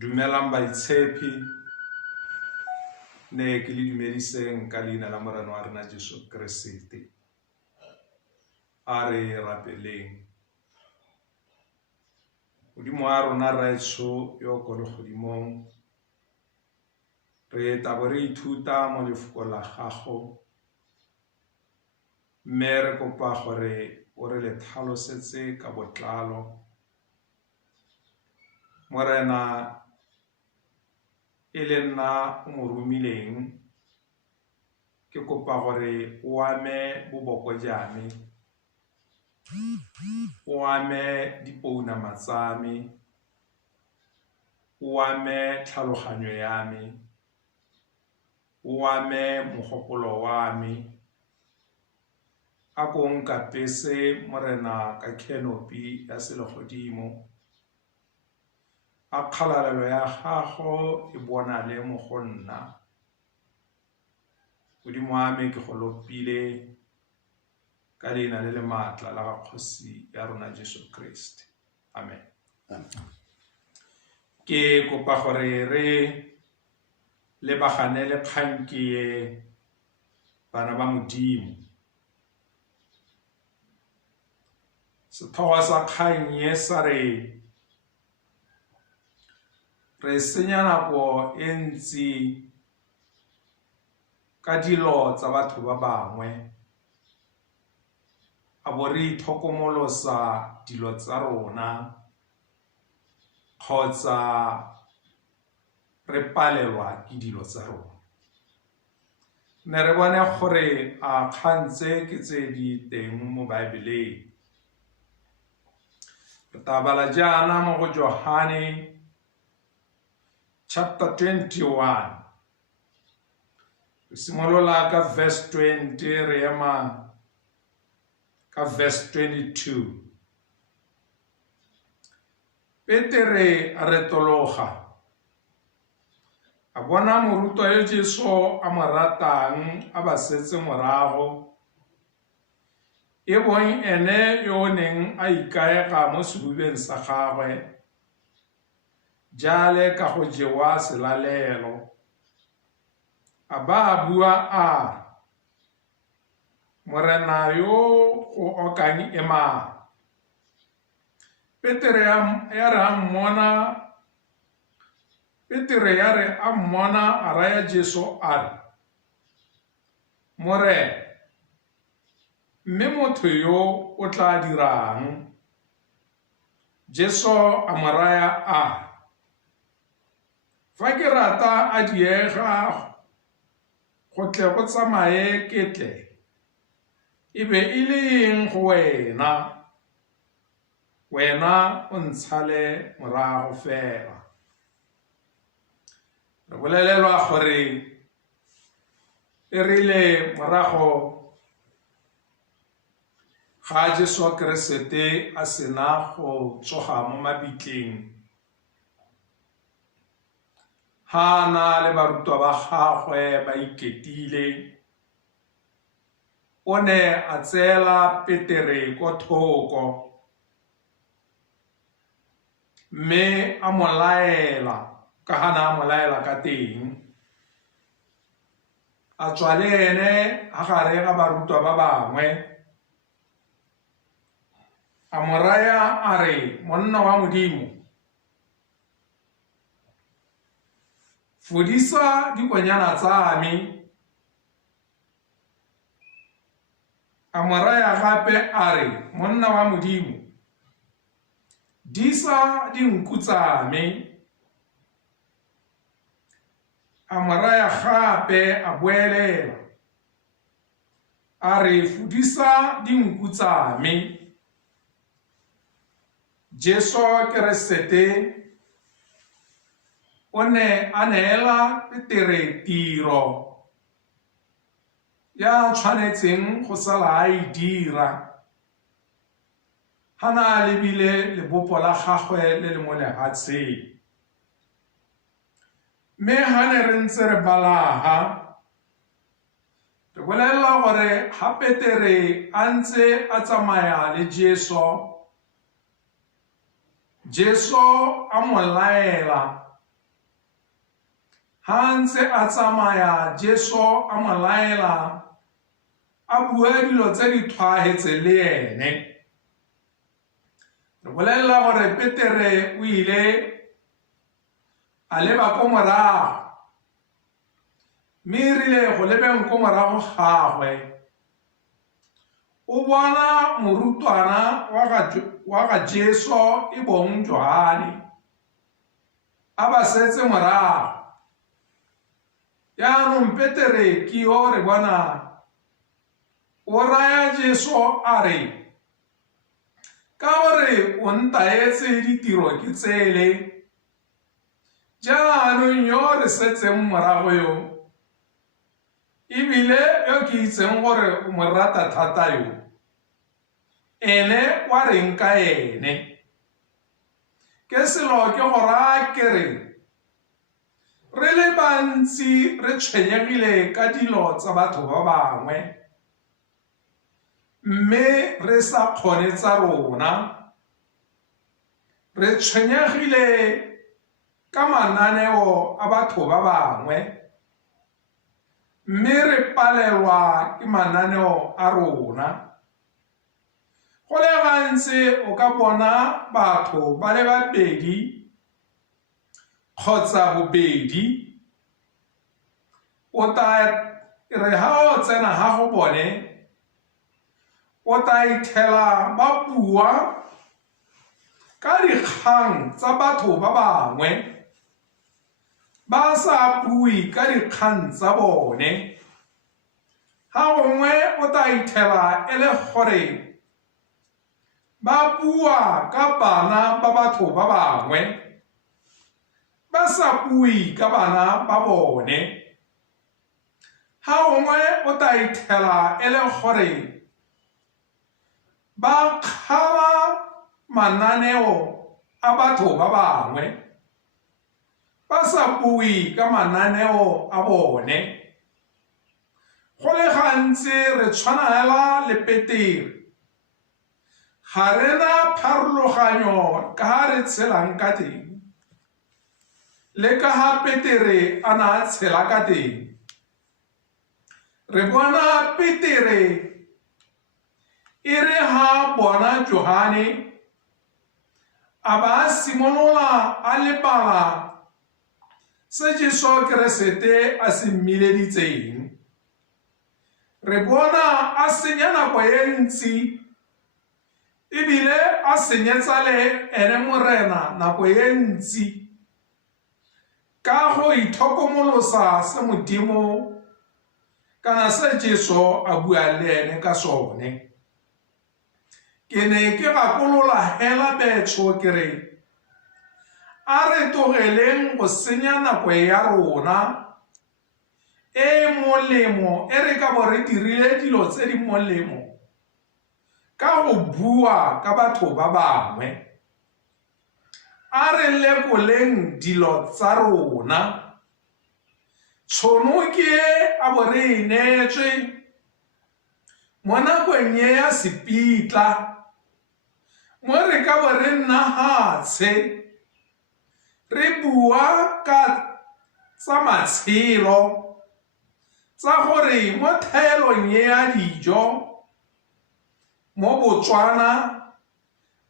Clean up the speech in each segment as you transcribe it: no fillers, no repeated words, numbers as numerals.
Dumelang baitshepi ne ke le dumediseng ka leina la Morena wa rena Jesu Kriste. A re rapeleng. Modimo wa rona raetsho yo ko legodimong, re tabo re ithuta mo lefoko la gago, mme re kopa gore o re le tlhalosetse ka botlalo. Morena, e le nna o mo romileng, ke kopa gore o ame boboko jame, o ame dipounama tsa me, o ame tlhaloganyo ya me, o ame mogopolo wa me, a ko nkapese Morena ka canopy ya selegodimo, a kgalalelo ya gago e bonale mo go nna. Modimo wa me ke go lopile ka leina le le maatla la ga Kgosi ya rona Jesu Kriste. Amen. Ke kopa gore re lebagane le kgang ke bana ba Modimo. Sethogo sa kgang ye sa re senya nako e ntsi ka dilo tsa batho ba bangwe, a bo re itlhokomolosa dilo tsa rona kgotsa re palelwa ke dilo tsa rona. Ne re bone gore a kgang tse ke tse di teng mo Baebeleng. Re tabala jaana mo go Johane chapter 21. Re simolola ka verse 20 re ema ka verse 22. Petere a retologa, a bona morutwa yo Jesu a mo ratang a ba setse morago, e bong ene yo neng a ikaega mo sedubeng sa gagwe, jale ka go jewa selalelo. A ba bua a, Morena yo o okang ema. Petere ya re a mmona a raya Jesu a re, More, mme motho yo o tla dirang? Jesu a mo raya a, fa ke rata a diega go tle go tsamaye ke tle, e be e le eng go wena? Wena o ntshale morago fela. Re bolelelwa gore e rile morago ga Jesu Kriste a sena go tsoga mo mabitleng, ha na le barutwa ba gagwe ba iketile, o ne a tseela Petere ko thoko, mme a mo laela ka hana a mo laela ka teng. A tswa le ene a gare ga barutwa ba bangwe, a mo raya a re, monna wa Modimo, fodisa dikonyana tsa me. A mo raya gape a re, monna wa Modimo, disa dinku tsa me. A mo raya gape a boelela a re, fodisa dinku tsa me. Jesu Kriste o ne a neela Petere tiro ya tshwanetseng go sala a e dira, ha na lebile lebopo la gagwe le le mo lehatsheng. Mme ha ne re ntse re balaga, re bolelela gore ha Petere a ntse a tsamaya le Jesu, Jesu a mo laela ha ntse a tsamaya Jesu a mo laela a bua dilo tse di tshwaetse le ene re bolela gore Petere o ile a leba ko morago mme rile go lebeng ko morago gagwe o bona morutwana wa ga Jesu e bong Johane a ba setse morago yaanong Petere ke yo re bona o raya Jesu a re ka gore o ntaetse ditiro ke tsele jaanong yo re setseng morago yo ebile yo ke itseng gore o mo rata thata yo ene wa reng ka ene ke selo ke go raya ke re le bantsi re tshwenyegile ka dilo tsa batho ba bangwe mme re sa kgone tsa rona re tshwenyegile ka mananeo a batho ba bangwe mme re palelwa ke mananeo a rona go le gantsi o ka bona batho ba le babedi kgotsa bobedi o ta re ha o tsena ha go bone o ta ithela ba bua ka dikgang tsa batho ba bangwe ba sa bui ka dikgang tsa bone ha gongwe o ta ithela e le gore ba bua ka bana ba batho ba bangwe ba sa bui ka bana ba bone ha gongwe o ta ithela e le gore ba kgala mananeo a batho ba bangwe ba sa bui ka mananeo a bone go le gantsi re tshwana hela le Petere ga rena pharologanyo ka ha re tshelang ka teng le ka ha Petere a na a tshela ka teng re bona Petere e re ha bona Johane a ba simolola a lebala se Jesu Keresete a se mmileditseng re bona a senya nako e ntsi ebile a senyetsa le ene morena nako e ntsi ka go itlhokomolosa se Modimo kana se Jesu a bua le ene ka sone ke ne ke gakolola hela betso ke re a re togeleng go senya nako ya rona e molemo e re ka bo re dirile dilo tse di molemo ka go bua ka batho ba bangwe a re lekoleng dilo tsa rona tšhono ke a bo re inetswe mo nakong ye ya sepitla mo re ka bo re nna hatshe re bua ka tsa matshelo tsa gore mo thaelong ye ya dijo mo Botswana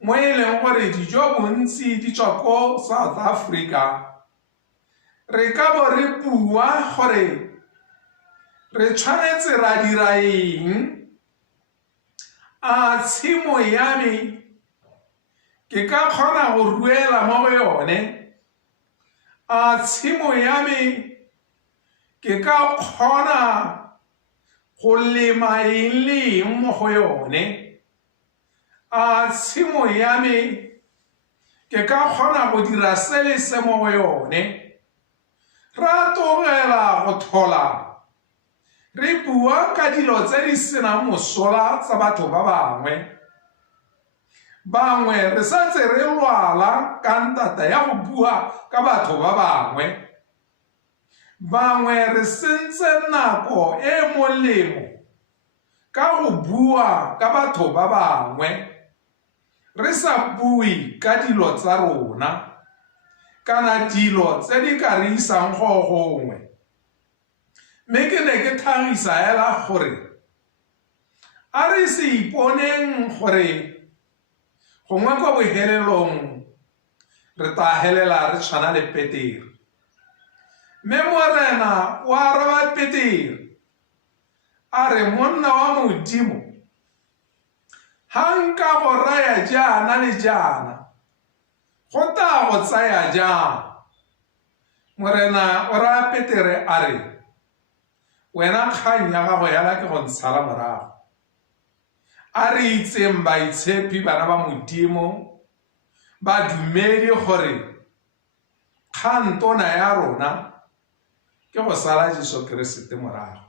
mo e leng gore dijo bontsi di tswa ko South Africa re ka bo re bua gore re tshwanetse ra dira eng a tshimo ya me ke ka kgona go ruela mo go yone a tshimo ya me ke ka kgona go lema eng le eng mo go yone a tshimo ya me ke ka kgona go dira se le se mo go yone ra togela go thola re bua ka dilo tse di senang mosola tsa batho ba bangwe re santse re lwala ka ntata ya go bua ka batho ba bangwe re sentse nako e molemo ka go bua ka batho ba bangwe re sa bue ka dilo tsa rona kana dilo tse di ka re isang go gongwe. Mme ke ne ke tlhagisa hela gore a re se iponeng gore gongwe kwa bohelelong re tla helela re tshwana le Petere. Mme Morena o araba Petere a re, monna wa Modimo, ha nka go raya jaana le jaana go tla go tsaya jang? Morena o raya Petere a re, wena kgang ya gago yala ke go ntshala morago. A re itseng baitshepi bana ba Modimo ba dumedi gore kgang tona ya rona ke go sala Jesu Kriste morago,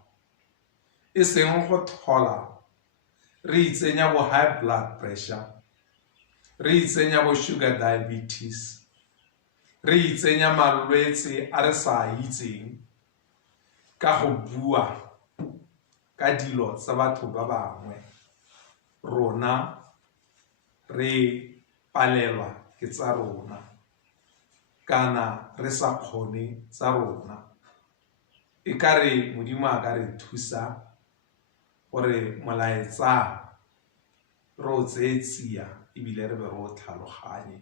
e seng go thola re itsenya bo high blood pressure, re itsenya bo sugar diabetes, re itsenya malwetse a re sa itseng ka go bua ka dilo tsa batho ba bangwe. Rona re palelwa ke tsa rona kana re sa kgone tsa rona. E ka re Modimo a ka re thusa gore molaetsa re o tseye tsia ebile re be re o tlhaloganye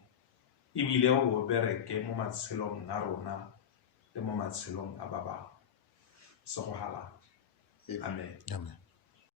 ebile o bereke mo matshelong a rona le mo matshelong a ba bangwe. Se go hala. Amen.